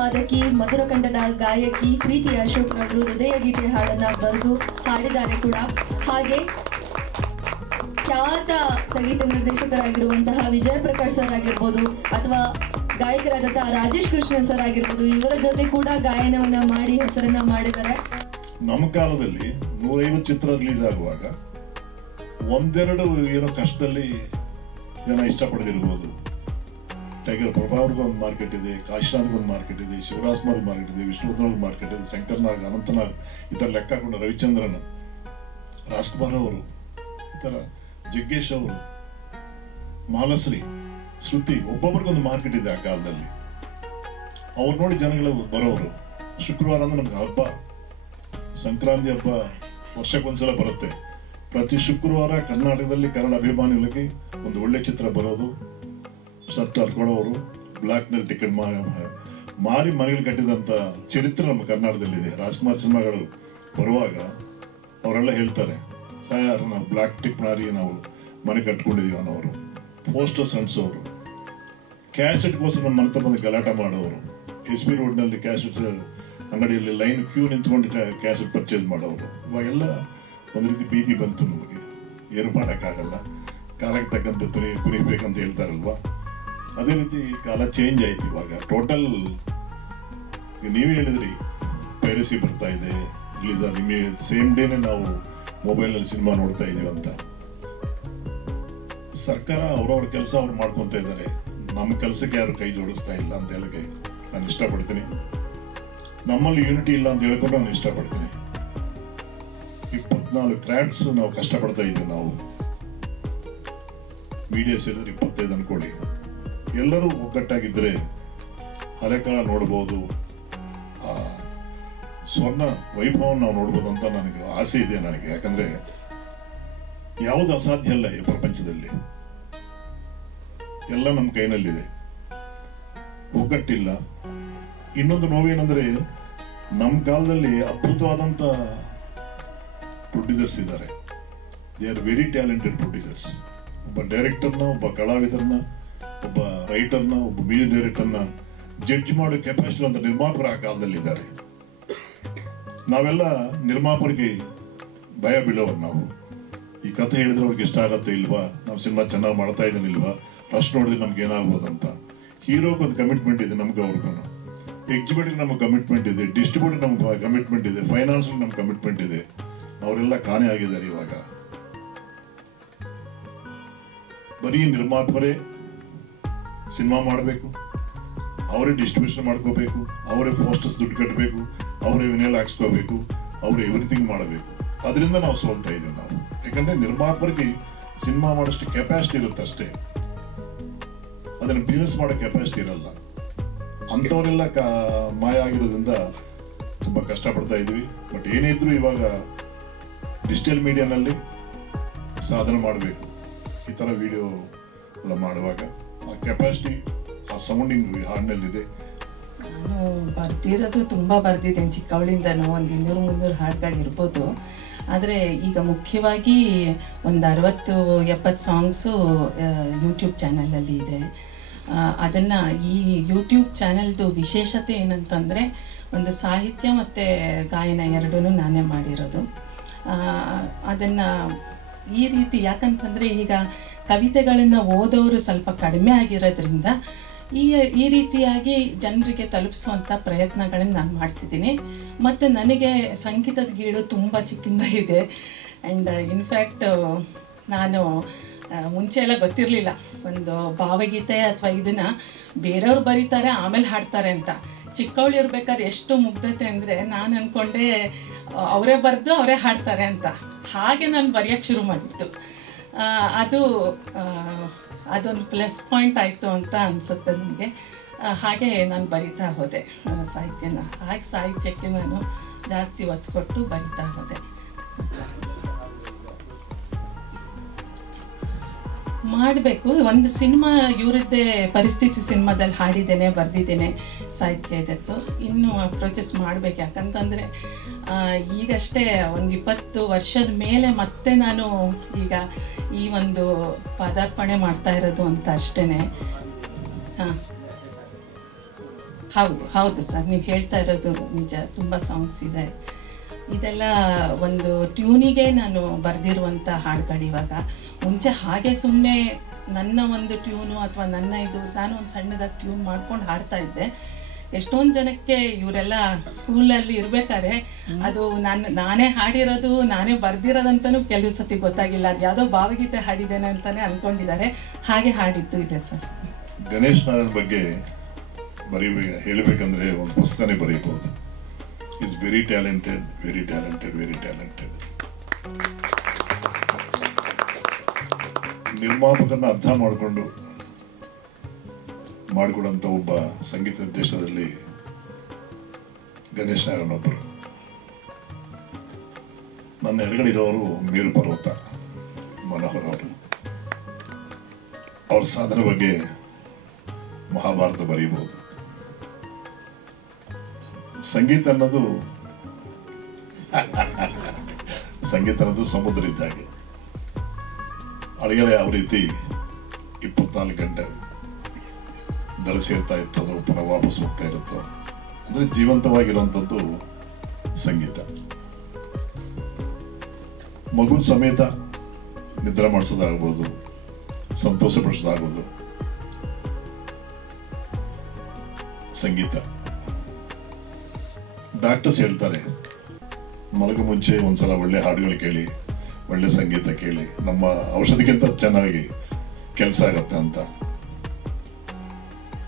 ವಾದಕಿ, ಮಧುರ ಕಂಠದ ಗಾಯಕಿ ಪ್ರೀತಿ ಅಶೋಕ್ ರವರು ಹೃದಯ ಗೀತೆ ಹಾಡನ್ನ ಬರೆದು ಹಾಡಿದ್ದಾರೆ ಕೂಡ. ಹಾಗೆ ಖ್ಯಾತ ಸಂಗೀತ ನಿರ್ದೇಶಕರಾಗಿರುವಂತಹ ವಿಜಯ ಪ್ರಕಾಶ್ ಸರ್ ಆಗಿರ್ಬೋದು ಅಥವಾ ಗಾಯಕರಾದಂತಹ ರಾಜೇಶ್ ಕೃಷ್ಣ ಸರ್ ಆಗಿರ್ಬೋದು, ಇವರ ಜೊತೆ ಕೂಡ ಗಾಯನವನ್ನ ಮಾಡಿ ಹೆಸರನ್ನ ಮಾಡಿದ್ದಾರೆ. ನಮ್ಮ ಕಾಲದಲ್ಲಿ 150 ಚಿತ್ರ ರಿಲೀಸ್ ಆಗುವಾಗ ಒಂದೆರಡು ಏನೋ ಕಷ್ಟದಲ್ಲಿ ಜನ ಇಷ್ಟಪಡದಿರ್ಬೋದು. ಟೈಗರ್ ಪ್ರಭಾವ್ರಿಗೂ ಒಂದು ಮಾರ್ಕೆಟ್ ಇದೆ, ಕಾಶಿನಾಥ್ಗೆ ಒಂದು ಮಾರ್ಕೆಟ್ ಇದೆ, ಶಿವರಾಜ್ ಕುಮಾರ್ಗೆ ಮಾರ್ಕೆಟ್ ಇದೆ, ವಿಷ್ಣುವರ್ಧನ್ಗೆ ಮಾರ್ಕೆಟ್ ಇದೆ, ಶಂಕರ್ನಾಗ್, ಅನಂತನಾಗ್, ಈ ಥರ ಲೆಕ್ಕ ಹಾಕೊಂಡು ರವಿಚಂದ್ರನ್, ರಾಜ್ಕುಮಾರ್ ಅವರು, ಈ ಥರ ಜಗ್ಗೇಶ್ ಅವರು, ಮಾಲಶ್ರೀ, ಶ್ರುತಿ, ಒಬ್ಬೊಬ್ರಿಗೊಂದು ಮಾರ್ಕೆಟ್ ಇದೆ ಆ ಕಾಲದಲ್ಲಿ. ಅವ್ರು ನೋಡಿ ಜನಗಳು ಬರೋರು. ಶುಕ್ರವಾರ ಅಂದ್ರೆ ನಮ್ಗೆ ಹಬ್ಬ, ಸಂಕ್ರಾಂತಿ ಹಬ್ಬ ವರ್ಷಕ್ಕೊಂದ್ಸಲ ಬರುತ್ತೆ. ಪ್ರತಿ ಶುಕ್ರವಾರ ಕರ್ನಾಟಕದಲ್ಲಿ ಕನ್ನಡ ಅಭಿಮಾನಿಗಳಿಗೆ ಒಂದು ಒಳ್ಳೆ ಚಿತ್ರ ಬರೋದು, ಶರ್ಟ್ ಹರ್ಕೊಳ್ಳೋರು, ಬ್ಲಾಕ್ನಲ್ಲಿ ಟಿಕೆಟ್ ಮಾರಿ ಮನೆಗಳು ಕಟ್ಟಿದಂಥ ಚರಿತ್ರೆ ನಮ್ಮ ಕರ್ನಾಟಕದಲ್ಲಿದೆ. ರಾಜ್ಕುಮಾರ್ ಸಿನಿಮಾಗಳು ಬರುವಾಗ ಅವರೆಲ್ಲ ಹೇಳ್ತಾರೆ, ಸರ್ ನಾವು ಬ್ಲಾಕ್ ಟಿಕ್ ಮಾರಿ ನಾವು ಮನೆ ಕಟ್ಕೊಂಡಿದೀವಿ ಅನ್ನೋರು, ಪೋಸ್ಟರ್ಸ್ ಅಂಟಿಸೋರು, ಕ್ಯಾಸೆಟ್ಗೋಸ್ಕರ ನಮ್ಮ ಮನೆ ಬಂದು ಗಲಾಟೆ ಮಾಡೋರು, SP ರೋಡ್ನಲ್ಲಿ ಕ್ಯಾಸೆಟ್ ಅಂಗಡಿಯಲ್ಲಿ ಲೈನ್ ಕ್ಯೂ ನಿಂತ್ಕೊಂಡು ಕ್ಯಾಸೆಟ್ ಪರ್ಚೇಸ್ ಮಾಡೋರು. ಇವಾಗೆಲ್ಲ ಒಂದು ರೀತಿ ಭೀತಿ ಬಂತು ನಮಗೆ, ಏನು ಮಾಡೋಕ್ಕಾಗಲ್ಲ, ಕಾಲಕ್ಕೆ ತಕ್ಕಂತೆ ಕುಣಿಬೇಕಂತ ಹೇಳ್ತಾರಲ್ವಾ, ಅದೇ ರೀತಿ ಕಾಲ ಚೇಂಜ್ ಆಯ್ತು. ಇವಾಗ ಟೋಟಲ್ ನೀವೇ ಹೇಳಿದ್ರಿ ಪೈರಸಿ ಬರ್ತಾ ಇದೆ, ರಿಲೀಸ್ ಆದ ಸೇಮ್ ಡೇನೆ ನಾವು ಮೊಬೈಲ್ನಲ್ಲಿ ಸಿನಿಮಾ ನೋಡ್ತಾ ಇದೀವಿ ಅಂತ. ಸರ್ಕಾರ ಅವ್ರವ್ರ ಕೆಲಸ ಅವ್ರು ಮಾಡ್ಕೊತಾ ಇದ್ದಾರೆ, ನಮ್ಮ ಕೆಲಸಕ್ಕೆ ಯಾರು ಕೈ ಜೋಡಿಸ್ತಾ ಇಲ್ಲ ಅಂತ ಹೇಳಕ್ಕೆ ನಾನು ಇಷ್ಟಪಡ್ತೀನಿ. ನಮ್ಮಲ್ಲಿ ಯೂನಿಟಿ ಇಲ್ಲ ಅಂತ ಹೇಳ್ಕೊಂಡು ನಾನು ಇಷ್ಟಪಡ್ತೀನಿ. 24 ಕ್ರಾಫ್ಟ್ಸ್ ನಾವು ಕಷ್ಟಪಡ್ತಾ ಇದ್ದೀವಿ. ನಾವು ಮೀಡಿಯಾ ಸೇರಿದ್ರೆ 25 ಅನ್ಕೊಳ್ಳಿ. ಎಲ್ಲರೂ ಒಗ್ಗಟ್ಟಾಗಿದ್ದರೆ ಹಳೆಕಾಲ ನೋಡ್ಬೋದು, ಆ ಸ್ವರ್ಣ ವೈಭವ ನಾವು ನೋಡ್ಬೋದು ಅಂತ ನನಗೆ ಆಸೆ ಇದೆ ನನಗೆ. ಯಾಕಂದ್ರೆ ಯಾವುದು ಅಸಾಧ್ಯ ಅಲ್ಲ ಈ ಪ್ರಪಂಚದಲ್ಲಿ, ಎಲ್ಲ ನಮ್ಮ ಕೈನಲ್ಲಿದೆ. ಒಗ್ಗಟ್ಟಿಲ್ಲ. ಇನ್ನೊಂದು ನೋವೇನಂದ್ರೆ ನಮ್ಮ ಕಾಲದಲ್ಲಿ ಅದ್ಭುತವಾದಂಥ ಪ್ರೊಡ್ಯೂಸರ್ಸ್ ಇದ್ದಾರೆ. They are very talented producers. ಒಬ್ಬ ಡೈರೆಕ್ಟರ್ನ, ಒಬ್ಬ ಕಲಾವಿದರನ್ನ, ಒಬ್ಬ ರೈಟರ್ನ, ಒಬ್ಬ ಮ್ಯೂಸಿಕ್ ಡೈರೆಕ್ಟರ್ನ ಜಡ್ಜ್ ಮಾಡೋ ಕೆಪಾಸಿಟಿ ಅಂತ ನಿರ್ಮಾಪಕರು ಆ ಕಾಲದಲ್ಲಿದ್ದಾರೆ. ನಾವೆಲ್ಲ ನಿರ್ಮಾಪಕರಿಗೆ ಭಯ ಬೀಳೋರು. ನಾವು ಈ ಕಥೆ ಹೇಳಿದ್ರೆ ಅವ್ರಿಗೆ ಇಷ್ಟ ಆಗತ್ತೆ ಇಲ್ವಾ, ನಾವು ಸಿನಿಮಾ ಚೆನ್ನಾಗಿ ಮಾಡ್ತಾ ಇದ್ದೀನಿಲ್ವಾ, ಫಸ್ಟ್ ನೋಡಿದ್ರೆ ನಮ್ಗೆ ಏನಾಗ್ಬೋದಂತ. ಹೀರೋಗೆ ಒಂದು ಕಮಿಟ್ಮೆಂಟ್ ಇದೆ, ನಮ್ಗೆ ಅವ್ರಿಗೂ. ಎಕ್ಸಿಬಿಟ್ಗೆ ನಮ್ಗೆ ಕಮಿಟ್ಮೆಂಟ್ ಇದೆ, ಡಿಸ್ಟ್ರಿಬ್ಯೂಟರ್ ನಮ್ಗೆ ಕಮಿಟ್ಮೆಂಟ್ ಇದೆ, ಫೈನಾನ್ಸ್ಗೆ ನಮ್ಗೆ ಕಮಿಟ್ಮೆಂಟ್ ಇದೆ. ಅವರೆಲ್ಲ ಕಾಣೆ ಆಗಿದ್ದಾರೆ. ಇವಾಗ ಬರೀ ನಿರ್ಮಾಪಕರೇ ಸಿನಿಮಾ ಮಾಡಬೇಕು, ಅವರೇ ಡಿಸ್ಟ್ರಿಬ್ಯೂಷನ್ ಮಾಡ್ಕೋಬೇಕು, ಅವರೇ ಪೋಸ್ಟರ್ಸ್ ದುಡ್ಡು ಕಟ್ಟಬೇಕು, ಅವರೇ ವಿನೇಲ್ ಹಾಕ್ಸ್ಕೋಬೇಕು, ಅವರೇ ಎವ್ರಿಥಿಂಗ್ ಮಾಡಬೇಕು. ಅದರಿಂದ ನಾವು ಸೋಲ್ತಾ ಇದ್ದೀವಿ ನಾವು. ಯಾಕಂದ್ರೆ ನಿರ್ಮಾಪಕರಿಗೆ ಸಿನಿಮಾ ಮಾಡೋಷ್ಟು ಕೆಪಾಸಿಟಿ ಇರುತ್ತೆ ಅಷ್ಟೇ, ಅದನ್ನು ಬಿಸ್ನೆಸ್ ಮಾಡೋ ಕೆಪಾಸಿಟಿ ಇರಲ್ಲ. ಅಂಥವರೆಲ್ಲ ಮಾಯ ಆಗಿರೋದ್ರಿಂದ ತುಂಬ ಕಷ್ಟಪಡ್ತಾ ಇದ್ವಿ. ಬಟ್ ಏನೇ ಇದ್ರೂ ಇವಾಗ ಡಿಜಿಟಲ್ ಮೀಡಿಯಾನಲ್ಲಿ ಸಾಧನೆ ಮಾಡಬೇಕು. ಈ ಥರ ವಿಡಿಯೋ ಎಲ್ಲ ಮಾಡುವಾಗ ಆ ಕೆಪಾಸಿಟಿ, ಆ ಸೌಂಡಿಂಗ್ ಹಾಡಿನಲ್ಲಿದೆ. ನಾನು ಬರ್ದಿರೋದು ತುಂಬ ಬರ್ದಿದ್ದೇನೆ ಚಿಕ್ಕವಳಿಂದನೂ, ಒಂದು 200-300 ಹಾಡುಗಳಿರ್ಬೋದು. ಆದರೆ ಈಗ ಮುಖ್ಯವಾಗಿ ಒಂದು 60-70 ಸಾಂಗ್ಸು ಯೂಟ್ಯೂಬ್ ಚಾನಲಲ್ಲಿ ಇದೆ. ಅದನ್ನು ಈ ಯೂಟ್ಯೂಬ್ ಚಾನಲ್ದು ವಿಶೇಷತೆ ಏನಂತಂದರೆ, ಒಂದು ಸಾಹಿತ್ಯ ಮತ್ತು ಗಾಯನ ಎರಡೂ ನಾನೇ ಮಾಡಿರೋದು. ಅದನ್ನು ಈ ರೀತಿ ಯಾಕಂತಂದರೆ ಈಗ ಕವಿತೆಗಳನ್ನು ಓದೋರು ಸ್ವಲ್ಪ ಕಡಿಮೆ ಆಗಿರೋದ್ರಿಂದ ಈ ರೀತಿಯಾಗಿ ಜನರಿಗೆ ತಲುಪಿಸುವಂಥ ಪ್ರಯತ್ನಗಳನ್ನು ನಾನು ಮಾಡ್ತಿದ್ದೀನಿ. ಮತ್ತು ನನಗೆ ಸಂಗೀತದ ಗೀಳು ತುಂಬ ಚಿಕ್ಕಿಂದ ಇದೆ. ಆ್ಯಂಡ್ ಇನ್ಫ್ಯಾಕ್ಟ್ ನಾನು ಮುಂಚೆ ಎಲ್ಲ ಗೊತ್ತಿರಲಿಲ್ಲ, ಒಂದು ಭಾವಗೀತೆ ಅಥವಾ ಇದನ್ನು ಬೇರೆಯವ್ರು ಬರೀತಾರೆ ಆಮೇಲೆ ಹಾಡ್ತಾರೆ ಅಂತ. ಚಿಕ್ಕವಳು ಇರ್ಬೇಕಾದ್ರೆ ಎಷ್ಟು ಮುಗ್ಧತೆ ಅಂದರೆ ನಾನು ಅಂದ್ಕೊಂಡೆ ಅವರೇ ಬರೆದು ಅವರೇ ಹಾಡ್ತಾರೆ ಅಂತ. ಹಾಗೆ ನಾನು ಬರೆಯೋಕ್ಕೆ ಶುರು ಮಾಡಿದ್ದು. ಅದೊಂದು ಪ್ಲಸ್ ಪಾಯಿಂಟ್ ಆಯಿತು ಅಂತ ಅನಿಸುತ್ತೆ ನನಗೆ. ಹಾಗೆ ನಾನು ಬರಿತಾ ಹೋದೆ ಸಾಹಿತ್ಯನ. ಹಾಗೆ ಸಾಹಿತ್ಯಕ್ಕೆ ನಾನು ಜಾಸ್ತಿ ಒತ್ತು ಕೊಟ್ಟು ಬರಿತಾ ಹೋದೆ. ಮಾಡಬೇಕು. ಒಂದು ಸಿನಿಮಾ ಇವರದ್ದೇ ಪರಿಸ್ಥಿತಿ ಸಿನಿಮಾದಲ್ಲಿ ಹಾಡಿದ್ದೇನೆ, ಬರೆದಿದ್ದೇನೆ, ಸಾಹಿತ್ಯ ಇದತ್ತು. ಇನ್ನೂ ಪ್ರೊಸೆಸ್ ಮಾಡಬೇಕು. ಯಾಕಂತಂದರೆ ಈಗಷ್ಟೇ ಒಂದು 20 ವರ್ಷದ ಮೇಲೆ ಮತ್ತೆ ನಾನು ಈಗ ಈ ಒಂದು ಪದಾರ್ಪಣೆ ಮಾಡ್ತಾ ಇರೋದು ಅಂತ ಅಷ್ಟೇ. ಹಾಂ, ಹೌದು ಹೌದು ಸರ್, ನೀವು ಹೇಳ್ತಾ ಇರೋದು ನಿಜ. ತುಂಬ ಸಾಂಗ್ಸ್ ಇದೆ. ಇದೆಲ್ಲ ಒಂದು ಟ್ಯೂನಿಗೆ ನಾನು ಬರೆದಿರುವಂಥ ಹಾಡುಗಳು. ಇವಾಗ ಮುಂಚೆ ಹಾಗೆ ಸುಮ್ಮನೆ ನನ್ನ ಒಂದು ಟ್ಯೂನು ಅಥವಾ ನನ್ನ ನಾನು ಒಂದು ಸಣ್ಣದಾಗಿ ಟ್ಯೂನ್ ಮಾಡ್ಕೊಂಡು ಹಾಡ್ತಾ ಇದ್ದೆ. ಎಷ್ಟೊಂದು ಜನಕ್ಕೆ ಇವರೆಲ್ಲ ಸ್ಕೂಲಲ್ಲಿ ಇರ್ಬೇಕಾದ್ರೆ ಅದು ನಾನೇ ಹಾಡಿರೋದು, ನಾನೇ ಬರ್ದಿರೋದಂತನೂ ಕೆಲವು ಸತಿ ಗೊತ್ತಾಗಿಲ್ಲ. ಅದು ಯಾವುದೋ ಭಾವಗೀತೆ ಹಾಡಿದ್ದೇನೆ ಅಂತಾನೆ ಅಂದ್ಕೊಂಡಿದ್ದಾರೆ. ಹಾಗೆ ಹಾಡಿದ್ದು ಇದೆ ಸರ್. ಗಣೇಶ್ ನಾರಾಯಣ್ ಬಗ್ಗೆ ಹೇಳಬೇಕಂದ್ರೆ ಒಂದು ಪುಸ್ತಕನೇ ಬರೀಬಹುದು. Is very talented, very talented, very talented. ನಿರ್ಮಾಪಕರನ್ನ ಅರ್ಥ ಮಾಡಿಕೊಂಡು ಮಾಡಿಕೊಡಂತ ಒಬ್ಬ ಸಂಗೀತ ನಿರ್ದೇಶಕರಲ್ಲಿ ಗಣೇಶ್ ನಾರಾಯಣ್ ಒಬ್ಬರು. ನನ್ನ ಎಡಗಡೆ ಇರೋರು ಮೇರು ಪರ್ವತ ಮನೋಹರ್ ಅವರು. ಅವ್ರ ಸಾಧನೆ ಬಗ್ಗೆ ಮಹಾಭಾರತ ಬರೀಬಹುದು. ಸಂಗೀತ ಅನ್ನೋದು ಸಮುದ್ರ ಇದ್ದಾಗೆ. ಅಳಗಡೆ ಯಾವ ರೀತಿ 24 ಗಂಟೆ ದಡ ಸೇರ್ತಾ ಇರ್ತದೋ, ಪುನಃ ವಾಪಸ್ ಹೋಗ್ತಾ ಇರುತ್ತೋ, ಅಂದ್ರೆ ಜೀವಂತವಾಗಿರುವಂಥದ್ದು ಸಂಗೀತ. ಮಗುನ ಸಮೇತ ನಿದ್ರೆ ಮಾಡಿಸೋದಾಗ್ಬೋದು, ಸಂತೋಷ ಪಡಿಸೋದಾಗ್ಬೋದು ಸಂಗೀತ. ಡಾಕ್ಟರ್ಸ್ ಹೇಳ್ತಾರೆ ಮಲಗು ಮುಂಚೆ ಒಂದ್ಸಲ ಒಳ್ಳೆ ಹಾಡುಗಳು ಕೇಳಿ, ಒಳ್ಳೆ ಸಂಗೀತ ಕೇಳಿ, ನಮ್ಮ ಔಷಧಿಗಿಂತ ಚೆನ್ನಾಗಿ ಕೆಲಸ ಆಗತ್ತೆ ಅಂತ.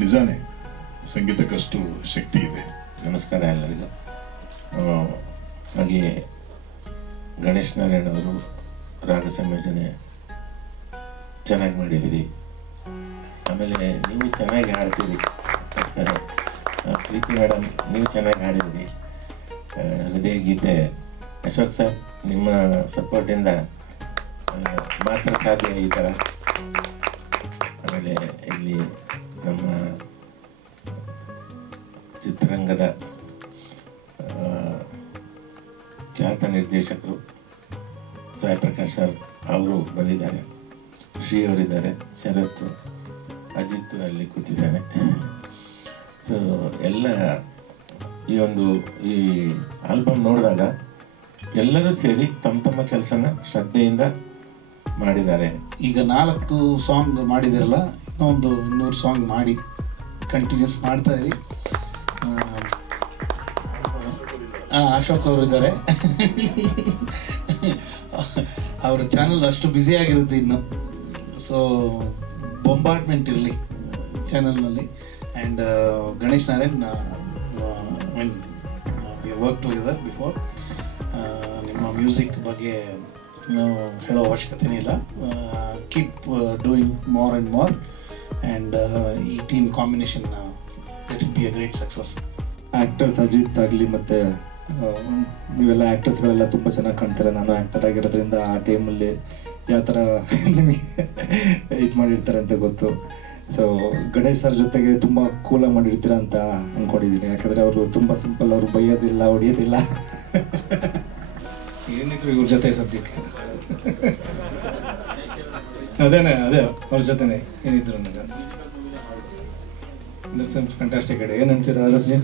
ನಿಜಾನೇ, ಸಂಗೀತಕ್ಕಷ್ಟು ಶಕ್ತಿ ಇದೆ. ನಮಸ್ಕಾರ ಎಲ್ಲರಿಗೂ. ಹಾಗೆ ಗಣೇಶ್ ನಾರಾಯಣ್ ಅವರು ರಾಗ ಸಂಯೋಜನೆ ಚೆನ್ನಾಗಿ ಮಾಡಿದ್ದೀರಿ. ಆಮೇಲೆ ನೀವು ಚೆನ್ನಾಗಿ ಹಾಡ್ತೀರಿ. ಪ್ರೀತಿ ಮೇಡಮ್, ನೀವು ಚೆನ್ನಾಗಿ ಹಾಡಿದಿರಿ. ಹೃದಯ ಗೀತೆ ಅಶೋಕ್ ಸರ್, ನಿಮ್ಮ ಸಪೋರ್ಟಿಂದ ಮಾತ್ರ ಸಾಧ್ಯ ಈ ಥರ. ಆಮೇಲೆ ಇಲ್ಲಿ ನಮ್ಮ ಚಿತ್ರರಂಗದ ಖ್ಯಾತ ನಿರ್ದೇಶಕರು ಸಾಯಿ ಪ್ರಕಾಶ್ ಸರ್ ಅವರು ಬಂದಿದ್ದಾರೆ, ಶ್ರೀ ಅವರಿದ್ದಾರೆ, ಶರತ್, ಅಜಿತ್ ಅಲ್ಲಿ ಕೂತಿದ್ದಾನೆ. ಸೊ ಎಲ್ಲ ಈ ಆಲ್ಬಮ್ ನೋಡಿದಾಗ ಎಲ್ಲರೂ ಸೇರಿ ತಮ್ಮ ಕೆಲಸನ ಶ್ರದ್ಧೆಯಿಂದ ಮಾಡಿದ್ದಾರೆ. ಈಗ 4 ಸಾಂಗ್ ಮಾಡಿದಿರಲ್ಲ, ಇನ್ನೊಂದು 200 ಸಾಂಗ್ ಮಾಡಿ ಕಂಟಿನ್ಯೂಸ್ ಮಾಡ್ತಾ ಇರಿ. ಅಶೋಕ್ ಅವರು ಇದ್ದಾರೆ. ಅವರ ಚಾನಲ್ ಅಷ್ಟು ಬ್ಯುಸಿ ಆಗಿರುತ್ತೆ ಇನ್ನು. ಸೊ ಬೊಂಬಾರ್ಡ್ಮೆಂಟ್ ಇರಲಿ ಚಾನಲ್ನಲ್ಲಿ. And Ganesh Narayan, we work together before. ನಿಮ್ಮ ಮ್ಯೂಸಿಕ್ ಬಗ್ಗೆ ಹೇಳೋ ಅವಶ್ಯಕತೆನೇ ಇಲ್ಲ. Keep doing more and more. And ಈ team combination it will be a great success. Actors Ajith ಆಗಲಿ ಮತ್ತು ನೀವೆಲ್ಲ ಆ್ಯಕ್ಟರ್ಸ್ಗಳೆಲ್ಲ ತುಂಬ ಚೆನ್ನಾಗಿ ಕಾಣ್ತಾರೆ. ನಾನು ಆ್ಯಕ್ಟರ್ ಆಗಿರೋದ್ರಿಂದ ಆ ಟೈಮಲ್ಲಿ ಯಾವ ಥರ ನಿಮಗೆ ಇದು ಮಾಡಿರ್ತಾರೆ ಅಂತ ಗೊತ್ತು. ಸೊ ಗಣೇಶ್ ಸರ್ ಜೊತೆಗೆ ತುಂಬ ಕೂಲಾಗಿ ಮಾಡಿರ್ತೀರ ಅಂತ ಅಂದ್ಕೊಂಡಿದ್ದೀನಿ. ಯಾಕಂದರೆ ಅವರು ತುಂಬ ಸಿಂಪಲ್, ಅವರು ಬೈಯೋದಿಲ್ಲ, ಹೊಡಿಯೋದಿಲ್ಲ. ಏನಿದ್ರು ಇವ್ರ ಜೊತೆ ಸದ್ಯಕ್ಕೆ ಅದೇ ಅವ್ರ ಜೊತೆನೇ ಏನಿದ್ರು ನನಗೆ ಫ್ಯಾಂಟಾಸ್ಟಿಕ್. ಏನಂತೀರ ರಸ್ಜಿ?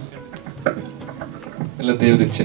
ಎಲ್ಲ ದೇವ್ರಿಚ್ಛೆ.